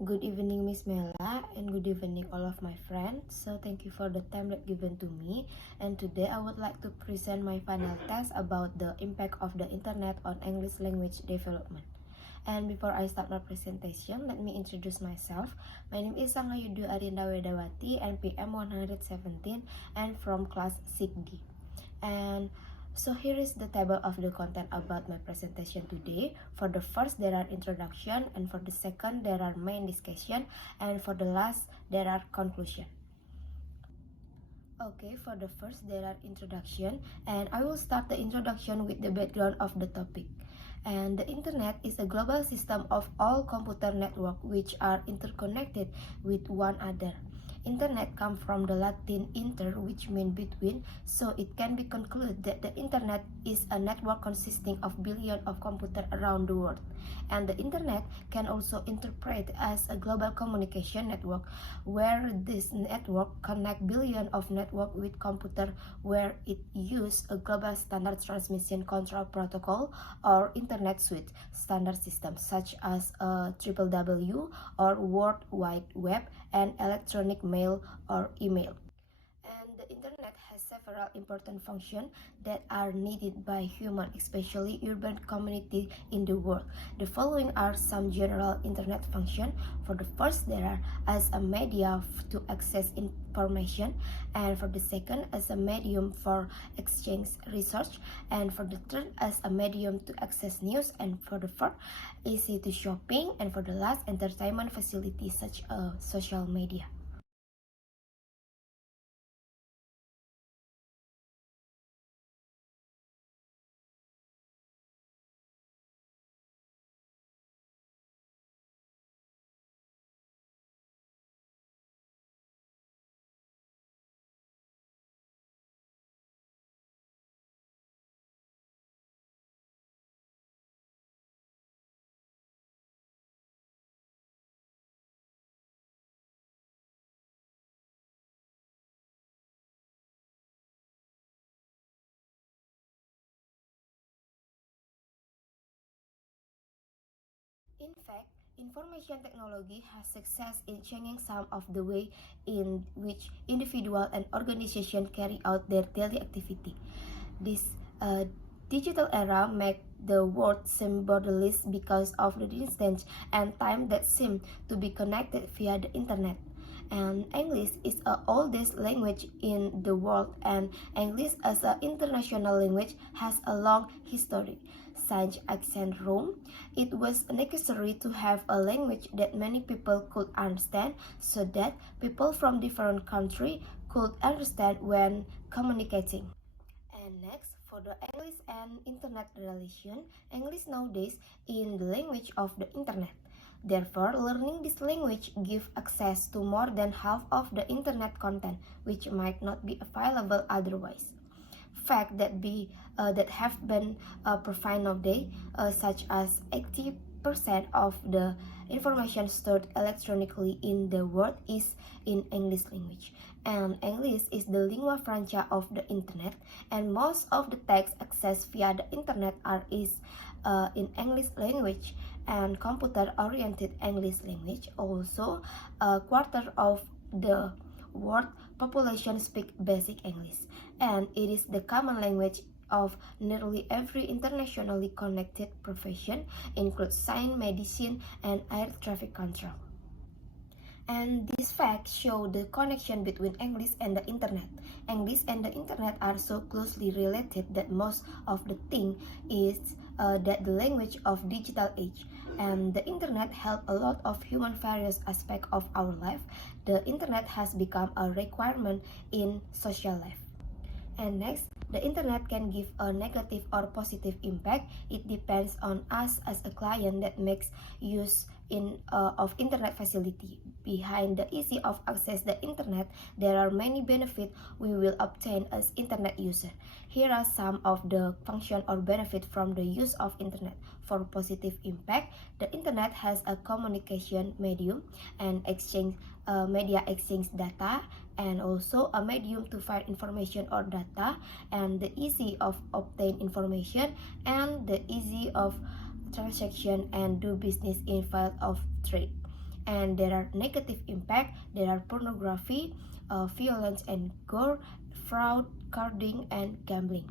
Good evening, Miss Mela, and good evening, all of my friends. So, thank you for the time that given to me. And today, I would like to present my final test about the impact of the internet on English language development. And before I start my presentation, let me introduce myself. My name is Sangayudu Arinda Wedawati, NPM 117, and from class 6D. And so here is the table of the content about my presentation today. For the first, there are introduction, and for the second, there are main discussion, and for the last, there are conclusion. Okay, for the first, there are introduction, and I will start the introduction with the background of the topic. And the internet is a global system of all computer networks which are interconnected with one another. Internet comes from the Latin inter, which means between, so it can be concluded that the internet is a network consisting of billions of computers around the world. And the internet can also interpret as a global communication network, where this network connect billions of networks with computer, where it use a global standard transmission control protocol or internet suite standard systems such as WWW or World Wide Web and electronic mail or email. And the internet has several important functions that are needed by humans, especially urban communities in the world. The following are some general internet functions. For the first, there are as a media to access information, and for the second, as a medium for exchange research, and for the third, as a medium to access news, and for the fourth, easy to shopping, and for the last, entertainment facilities such as social media. In fact, information technology has success in changing some of the way in which individuals and organizations carry out their daily activity. This digital era makes the world seem borderless because of the distance and time that seem to be connected via the internet. And English is the oldest language in the world, and English as an international language has a long history. Since ancient Rome, it was necessary to have a language that many people could understand so that people from different countries could understand when communicating. And next, for the English and internet relation, English nowadays is the language of the internet. Therefore, learning this language gives access to more than half of the internet content, which might not be available otherwise. Fact that have been proven nowadays, such as 80% of the information stored electronically in the world is in English language. And English is the lingua franca of the internet, and most of the text accessed via the internet are in English language and computer-oriented English language. Also, a quarter of the world population speak basic English, and it is the common language of nearly every internationally connected profession, includes science, medicine, and air traffic control. And these facts show the connection between English and the internet. English and the internet are so closely related that most of the thing is that the language of digital age. And the internet help a lot of human various aspects of our life. The internet has become a requirement in social life. And next, the internet can give a negative or positive impact. It depends on us as a client that makes use of internet facility. Behind the easy of access the internet, there are many benefits we will obtain as internet user. Here are some of the function or benefit from the use of internet. For positive impact, the internet has a communication medium and media exchange data, and also a medium to find information or data, and the easy of obtain information, and the easy of transaction and do business in field of trade. and there are negative impact. There are pornography, violence and gore, fraud, carding, and gambling.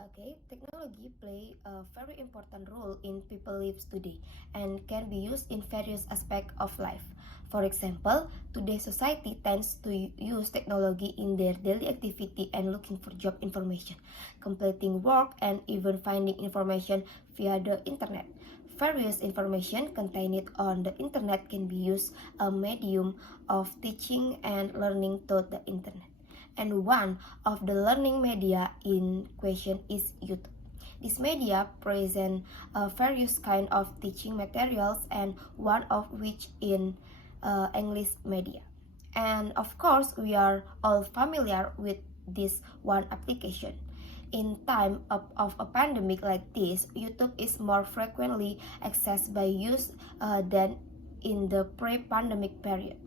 Okay, technology play a very important role in people lives today and can be used in various aspects of life. For example, today's society tends to use technology in their daily activity and looking for job information, completing work, and even finding information via the internet. Various information contained on the internet can be used a medium of teaching and learning to the internet. And one of the learning media in question is YouTube. This media present various kind of teaching materials and one of which in English media. And of course, we are all familiar with this one application. In time of a pandemic like this, YouTube is more frequently accessed by use than in the pre-pandemic period.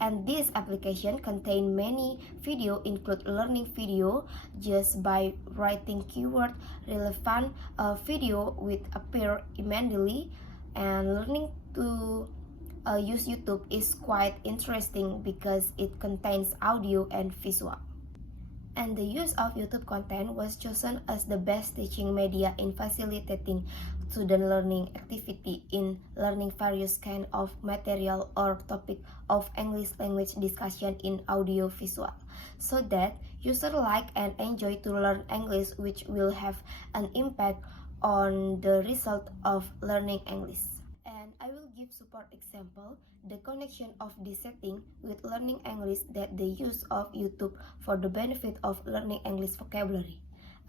And this application contain many video, include learning video just by writing keyword relevant video with appear immediately, and learning to use YouTube is quite interesting because it contains audio and visual. And the use of YouTube content was chosen as the best teaching media in facilitating student learning activity in learning various kind of material or topic of English language discussion in audio visual, so that users like and enjoy to learn English, which will have an impact on the result of learning English. And I will give support example, the connection of this setting with learning English, that the use of YouTube for the benefit of learning English vocabulary.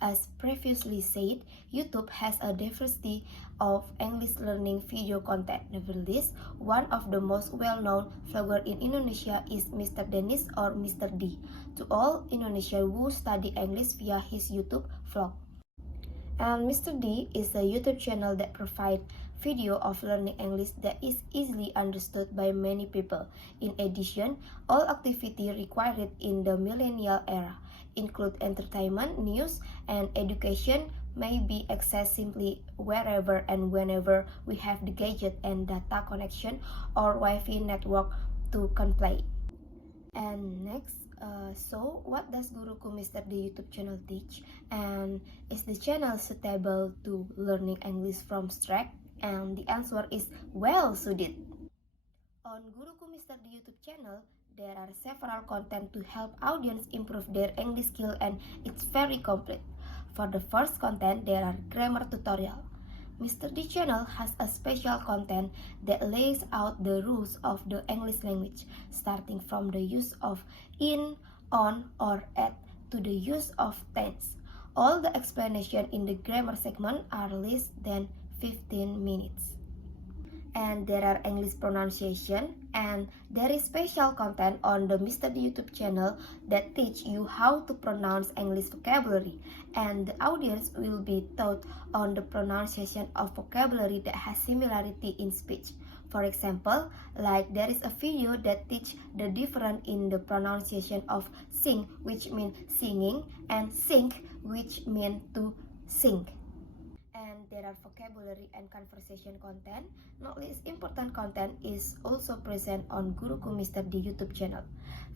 As previously said, YouTube has a diversity of English learning video content. Nevertheless, one of the most well-known vlogger in Indonesia is Mr. Dennis or Mr. D. To all Indonesians who study English via his YouTube vlog. And Mr. D is a YouTube channel that provides video of learning English that is easily understood by many people. In addition, all activity required in the millennial era, include entertainment, news, and education, may be accessed simply wherever and whenever we have the gadget and data connection or Wi-Fi network to play. And next, so what does Guruku Mr. D YouTube channel teach? And is the channel suitable to learning English from scratch? And the answer is well suited. On Guruku Mr. D YouTube channel, there are several content to help audience improve their English skill, and it's very complete. For the first content, there are grammar tutorial. Mr. D channel has a special content that lays out the rules of the English language, starting from the use of in, on, or at, to the use of tense. All the explanation in the grammar segment are less than 15 minutes. And there are English pronunciation, and there is special content on the Mr. D YouTube channel that teach you how to pronounce English vocabulary, and the audience will be taught on the pronunciation of vocabulary that has similarity in speech. For example, like there is a video that teach the difference in the pronunciation of sing, which means singing, and sink, which means to sing. And there are vocabulary and conversation content. Not least important content is also present on Guruku Mr. D YouTube channel.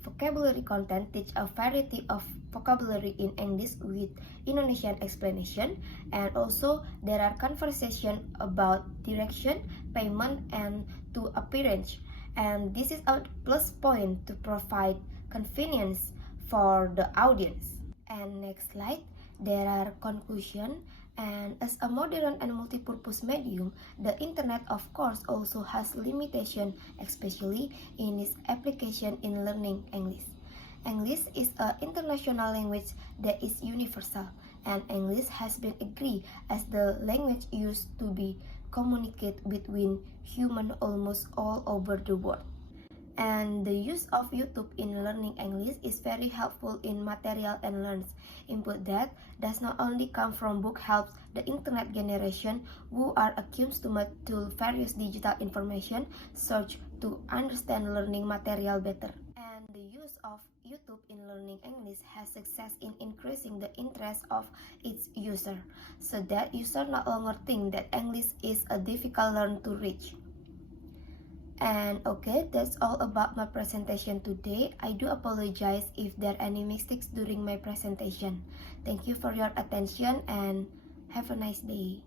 Vocabulary content teach a variety of vocabulary in English with Indonesian explanation, and also there are conversation about direction, payment, and to appearance. And this is a plus point to provide convenience for the audience. And next slide, there are conclusion. And as a modern and multi-purpose medium, the internet of course also has limitation, especially in its application in learning English. English is an international language that is universal, and English has been agreed as the language used to be communicate between humans almost all over the world. And the use of YouTube in learning English is very helpful in material and learns. Input that does not only come from book helps the internet generation who are accustomed to various digital information search to understand learning material better. And the use of YouTube in learning English has success in increasing the interest of its user, so that user no longer think that English is a difficult learn to reach. And okay, that's all about my presentation today. I do apologize if there are any mistakes during my presentation. Thank you for your attention and have a nice day.